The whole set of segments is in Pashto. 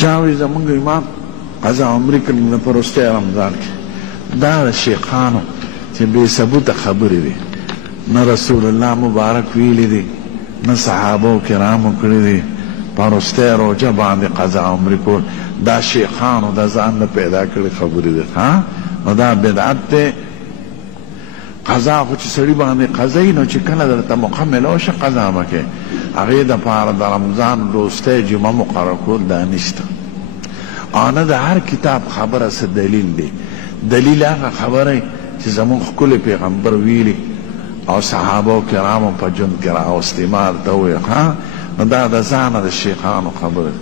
چاوی زمونږ امام قضا عمرې کړي د پروستی رمضان کې دا د شیخانو چې بې ثبوته خبرې دي نه رسول الله مبارک ویلي دي نه صحابو کرامو کړي دي پروستی روجه باندې قضا عمرې کول دا شیخانو د ځان نه پیدا کړي خبرې دي نو دا بدعت دی قضا خو چې سړي باندې قضایي نو چې کله درته مکمل وشه قضا به کوې هغې دپاره د رمضان وروستی جمعه مقرر کول دا نشته او نه د هر کتاب خبره څه دلیل دی دلیل هغه خبره چې زمونږ ښکلی پیغمبر ویلي او صحابه و کرامو په ژوند کې راوستي ما درته وویل نو دا د ځانه د شیخانو خبره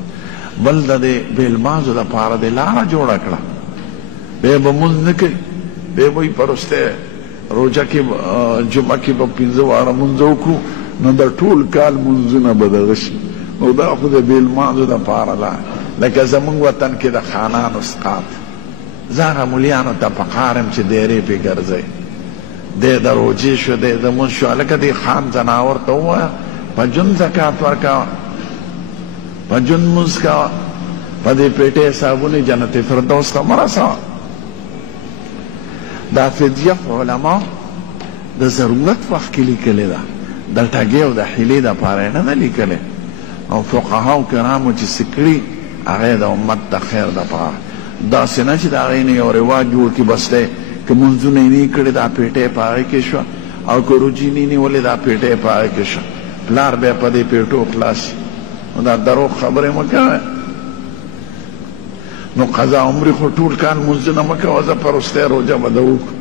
بل د دې بېلمازو دپاره دې لاره جوړه کړه بیا به مونځ نه کوي بیا به یې په وروستی روجه کې جمعه کې به 5 واره مونځ وکړو نو د ټول کال مونځونه به دغه شي نو دا خو د بېلمازو دپاره لا لکه زمونږ وطن کې د خانانو اسقاط زه هغه مولیانو ته پکار یم چې دیرې پې ګرځئ دی د روجې شو دی د مونځ شو هلکه دې خان ځناور ته ووایه په ژوند زکات ورکوه په ژوند مونځ کوه په دې پیټې حسابونې جنت فردوس ته مه رسوه دا فدیه علما د ضرورت وخت کې لیکلې ده د ټګۍ او د حیلې دپاره یې نه ده لیکلې او فقهاو کرامو چې څه کړي هغه د امت د خیر دپاره داسې نه چې د هغې نه یو رواج جوړ کړي بس دی که مونځونه یې نه کړي دا پیټۍ په هغې کې شوه او که روجې نه نیولې دا پیټۍ په هغې کې شوه پلار بیا په دې پیټو خلاص شي نو دا دروغ خبرې مه کوئ نو قضا عمرې خو ټول کال مونځونه مه کوه زه په وروستی روجه به ده وکړو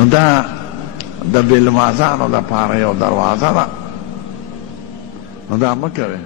نو دا د بېلمازانو دپاره یو دروازه ده نو دا مه کوئ